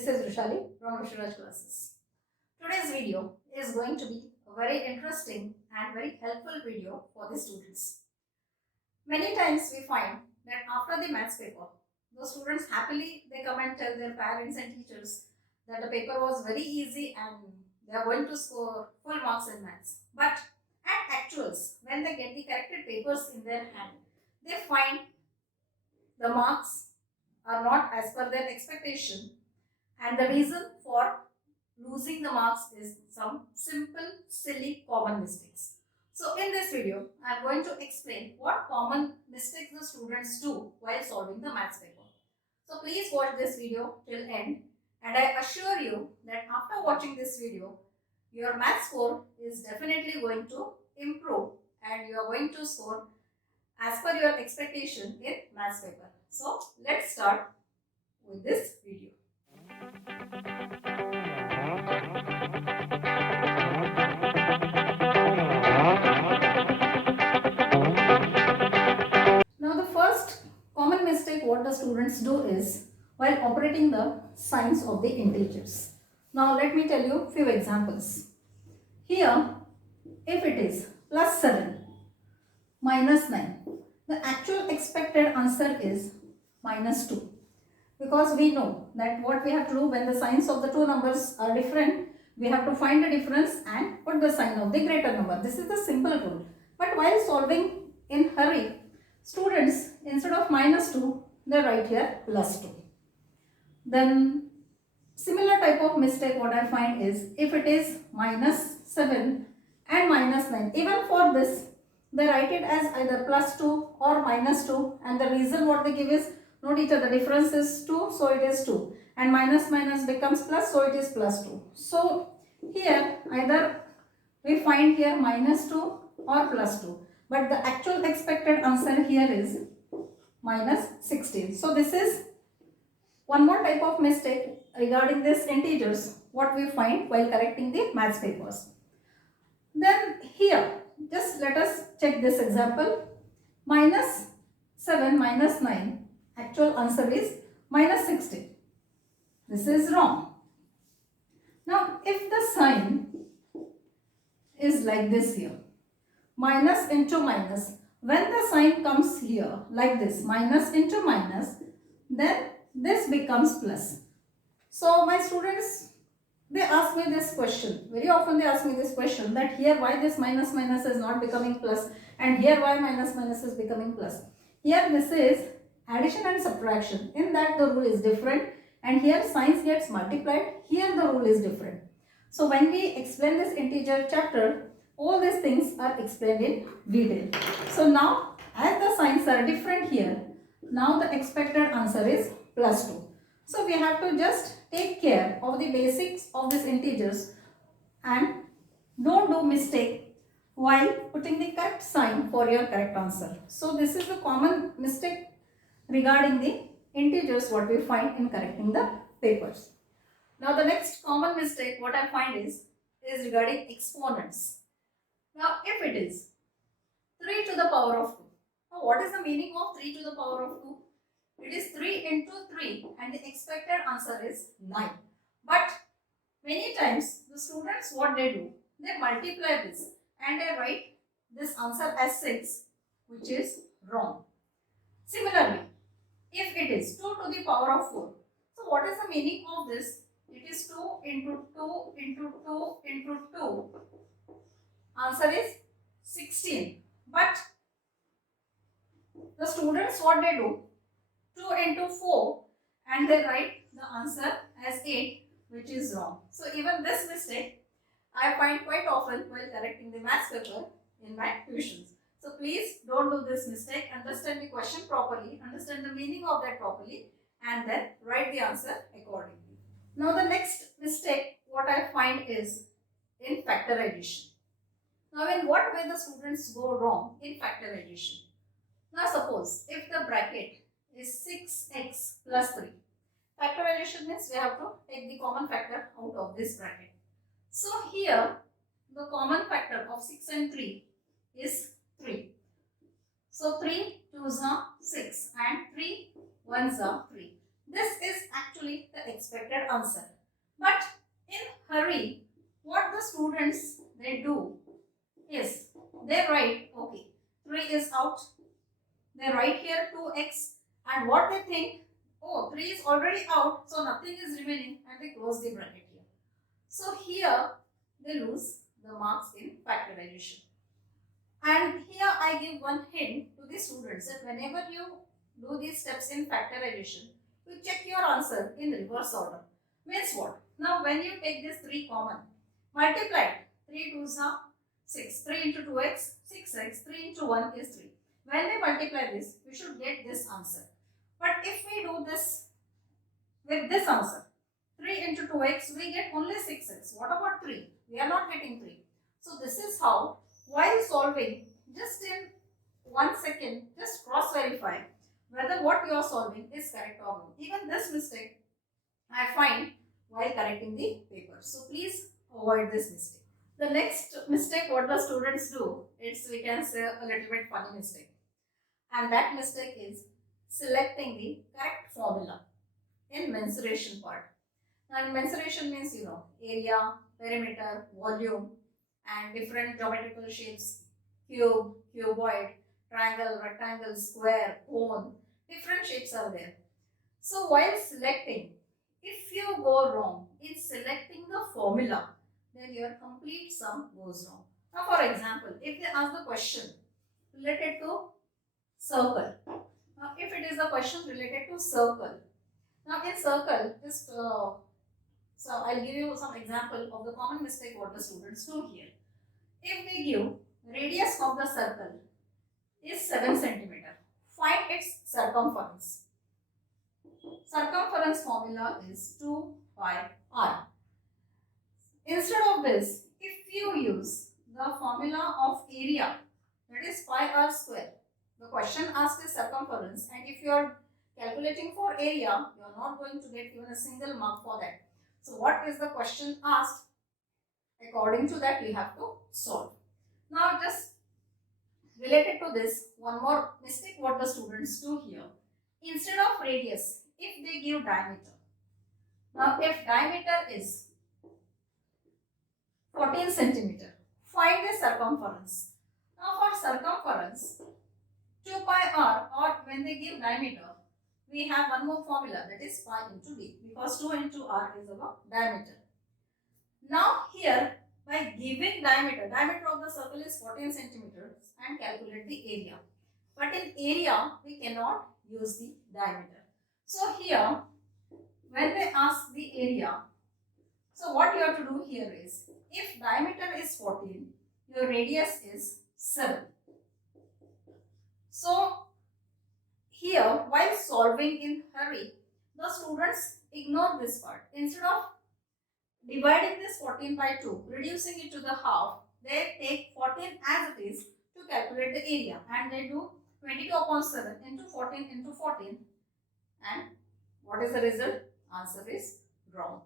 This is Vishali from Vishraj Classes. Today's video is going to be a very interesting and very helpful video for the students. Many times we find that after the maths paper, the students happily they come and tell their parents and teachers that the paper was very easy and they are going to score full marks in maths. But at actuals, when they get the corrected papers in their hand, they find the marks are not as per their expectation, and the reason for losing the marks is some simple, silly, common mistakes. So in this video, I am going to explain what common mistakes the students do while solving the maths paper. So please watch this video till end, and I assure you that after watching this video, your maths score is definitely going to improve and you are going to score as per your expectation in maths paper. So let's start with this video. Now the first common mistake what the students do is while operating the signs of the integers. Now let me tell you few examples. Here if it is plus 7 minus 9, the actual expected answer is minus 2. Because we know that what we have to do when the signs of the two numbers are different, we have to find the difference and put the sign of the greater number. This is the simple rule. But while solving in hurry, students instead of minus 2, they write here plus 2. Then similar type of mistake what I find is if it is minus 7 and minus 9, even for this they write it as either plus 2 or minus 2, and the reason what they give is, no teacher, the difference is 2, so it is 2, and minus minus becomes plus, so it is plus 2. So here either we find here minus 2 or plus 2, but the actual expected answer here is minus 16. So this is one more type of mistake regarding this integers what we find while correcting the maths papers. Then here just let us check this example. Minus 7 minus 9, actual answer is minus 16. This is wrong. Now if the sign is like this here, minus into minus, when the sign comes here like this, minus into minus, then this becomes plus. So my students, they ask me this question, very often they ask me this question, that here why this minus minus is not becoming plus and here why minus minus is becoming plus. Here this is addition and subtraction, in that the rule is different, and here signs gets multiplied, here the rule is different. So when we explain this integer chapter, all these things are explained in detail. So now as the signs are different here, now the expected answer is plus 2. So we have to just take care of the basics of these integers and don't do mistake while putting the correct sign for your correct answer. So this is the common mistake regarding the integers what we find in correcting the papers. Now the next common mistake what I find is regarding exponents. Now if it is 3 to the power of 2. Now what is the meaning of 3 to the power of 2? It is 3 into 3 and the expected answer is 9. But many times the students what they do, they multiply this and they write this answer as 6, which is wrong. Similarly, if it is 2 to the power of 4, so what is the meaning of this? It is 2 into 2 into 2 into 2. Answer is 16. But the students what they do, 2 into 4 and they write the answer as 8, which is wrong. So even this mistake I find quite often while correcting the maths paper in my tuitions. So please don't do this mistake. Understand the question properly, understand the meaning of that properly, and then write the answer accordingly. Now the next mistake what I find is in factorization. Now in what way the students go wrong in factorization? Now suppose if the bracket is 6x plus 3. Factorization means we have to take the common factor out of this bracket. So here the common factor of 6 and 3 is 3. So 3 2s are 6 and 3 1s are 3. This is actually actually the expected answer. But in hurry, what the students they do is they write, okay, 3 is out. They write here 2x, and what they think, oh, 3 is already out, so nothing is remaining, and they close the bracket here. So here they lose the marks in factorization. And here I give one hint to the students that whenever you do these steps in factorization, you check your answer in reverse order. Means what? Now when you take this 3 common, multiply it. 3 2s are 6. 3 into 2x, 6x. 3 into 1 is 3. When we multiply this, we should get this answer. But if we do this with this answer, 3 into 2x, we get only 6x. What about 3? We are not getting 3. So this is how, while solving, just in 1 second, just cross verify whether what you are solving is correct or not. Even this mistake I find while correcting the paper. So please avoid this mistake. The next mistake what the students do, it's we can say a little bit funny mistake. And that mistake is selecting the correct formula in mensuration part. And mensuration means, area, perimeter, volume, and different geometrical shapes, cube, cuboid, triangle, rectangle, square, cone, different shapes are there. So while selecting, if you go wrong in selecting the formula, then your complete sum goes wrong. Now for example, if they ask the question related to circle, if it is a question related to circle, now in circle, just so I'll give you some example of the common mistake what the students do here. If they give radius of the circle is 7 centimeter, find its circumference. Circumference formula is 2 pi r. Instead of this, if you use the formula of area, that is pi r square, the question asked is circumference, and if you are calculating for area, you are not going to get even a single mark for that. So what is the question asked? According to that, you have to solve. Now just related to this, one more mistake what the students do here. Instead of radius, if they give diameter. Now if diameter is 14 centimeter, find the circumference. Now for circumference, 2 pi r, or when they give diameter, we have one more formula, that is pi into d, because 2 into r is our diameter. Now here, by giving diameter of the circle is 14 centimeters, and calculate the area. But in area, we cannot use the diameter. So here, when they ask the area, so what you have to do here is, if diameter is 14, your radius is 7. So here, while solving in hurry, the students ignore this part. Instead of dividing this 14 by 2, reducing it to the half, they take 14 as it is to calculate the area, and they do 22 upon 7 into 14 into 14, and what is the result? Answer is wrong.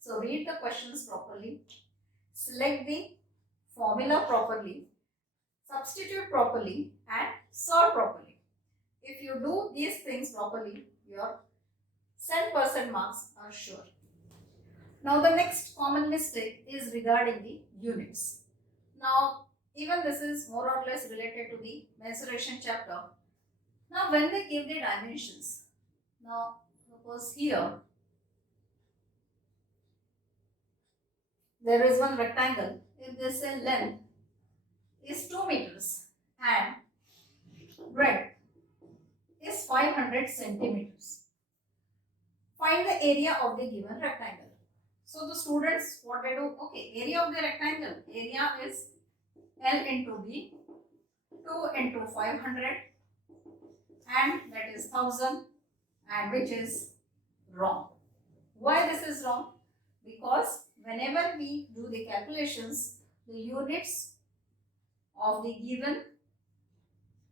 So read the questions properly, select the formula properly, substitute properly, and solve properly. If you do these things properly, your 100% marks are sure. Now the next common mistake is regarding the units. Now even this is more or less related to the mensuration chapter. Now when they give the dimensions, now suppose here there is one rectangle. If they say length is 2 meters and breadth is 500 centimeters, find the area of the given rectangle. So the students, what they do, okay, area of the rectangle, area is L into B, 2 into 500, and that is 1000, and which is wrong. Why this is wrong? Because whenever we do the calculations, the units of the given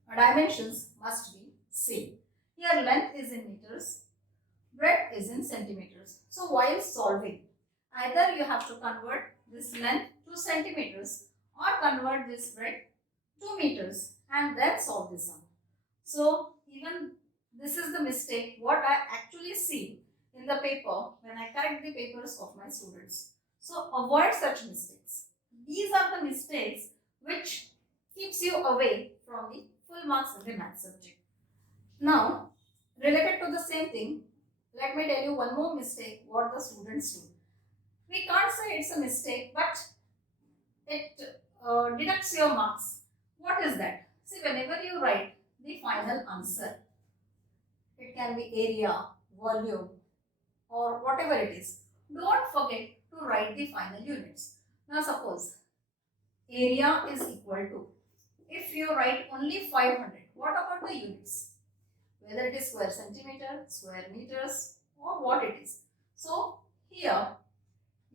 dimensions must be same. Here length is in meters, breadth is in centimeters. So while solving, either you have to convert this length to centimeters or convert this breadth to meters and then solve this sum. So even this is the mistake what I actually see in the paper when I correct the papers of my students. So avoid such mistakes. These are the mistakes which keeps you away from the full marks in the math subject. Now, related to the same thing, let me tell you one more mistake what the students do. We can't say it's a mistake, but it deducts your marks. What is that? See, whenever you write the final answer, it can be area, volume, or whatever it is. Don't forget to write the final units. Now, suppose area is equal to, if you write only 500, what about the units? Whether it is square centimeter, square meters, or what it is. So, here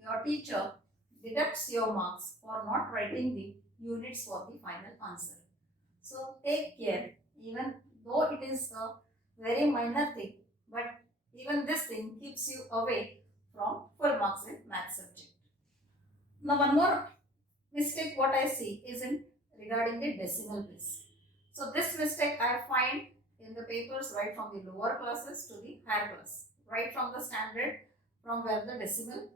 your teacher deducts your marks for not writing the units for the final answer. So take care, even though it is a very minor thing, but even this thing keeps you away from full marks in math subject. Now one more mistake what I see is in regarding the decimal place. So this mistake I find in the papers right from the lower classes to the higher class, right from the standard, from where the decimal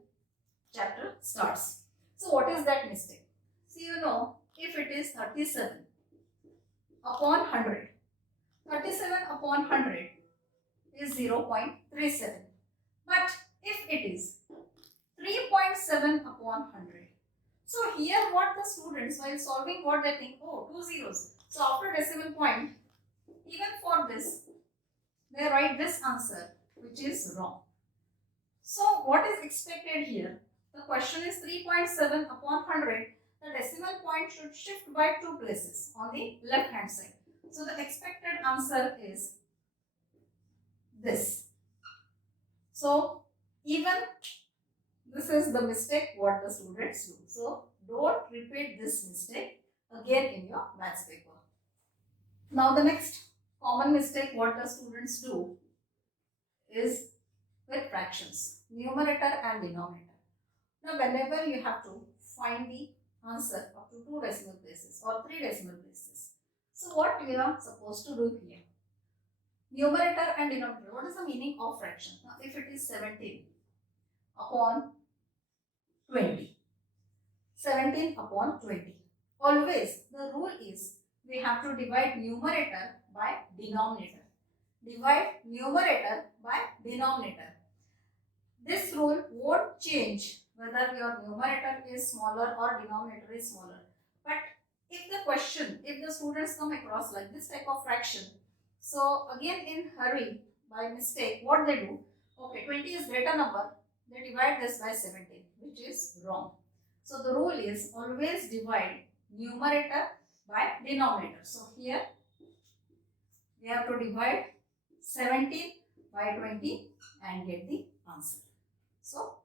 chapter starts. So what is that mistake? See, you know, if it is 37 upon 100, 37 upon 100 is 0.37. But if it is 3.7 upon 100, so here what the students while solving what they think, oh, two zeros. So after decimal point, even for this, they write this answer which is wrong. So what is expected here? The question is 3.7 upon 100. The decimal point should shift by 2 places on the left hand side. So the expected answer is this. So even this is the mistake what the students do. So don't repeat this mistake again in your maths paper. Now the next common mistake what the students do is with fractions, numerator and denominator. Now, whenever you have to find the answer up to 2 decimal places or 3 decimal places, so what we are supposed to do here? Numerator and denominator. What is the meaning of fraction? Now, if it is 17 upon 20, 17 upon 20. Always the rule is we have to divide numerator by denominator. Divide numerator by denominator. This rule won't change whether your numerator is smaller or denominator is smaller. But if the students come across like this type of fraction, so again in hurry, by mistake, what they do, okay, 20 is greater number, they divide this by 17, which is wrong. So the rule is always divide numerator by denominator. So here we have to divide 17 by 20 and get the answer. So,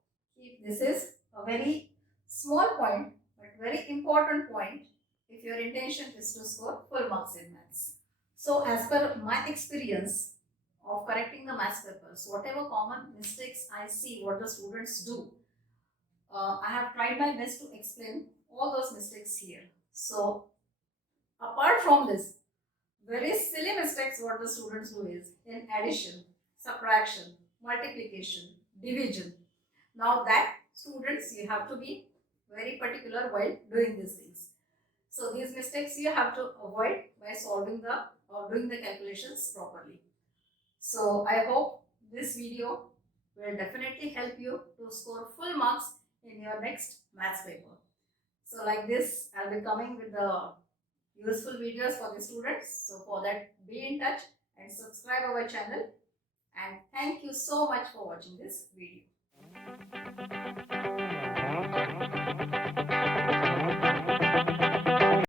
this is a very small point but very important point if your intention is to score full marks in maths. So, as per my experience of correcting the maths papers, whatever common mistakes I see what the students do, I have tried my best to explain all those mistakes here. So, apart from this, very silly mistakes what the students do is in addition, subtraction, multiplication, division. Now that students, you have to be very particular while doing these things. So these mistakes you have to avoid by solving the or doing the calculations properly. So I hope this video will definitely help you to score full marks in your next maths paper. So like this, I'll be coming with the useful videos for the students. So for that, be in touch and subscribe our channel. And thank you so much for watching this video.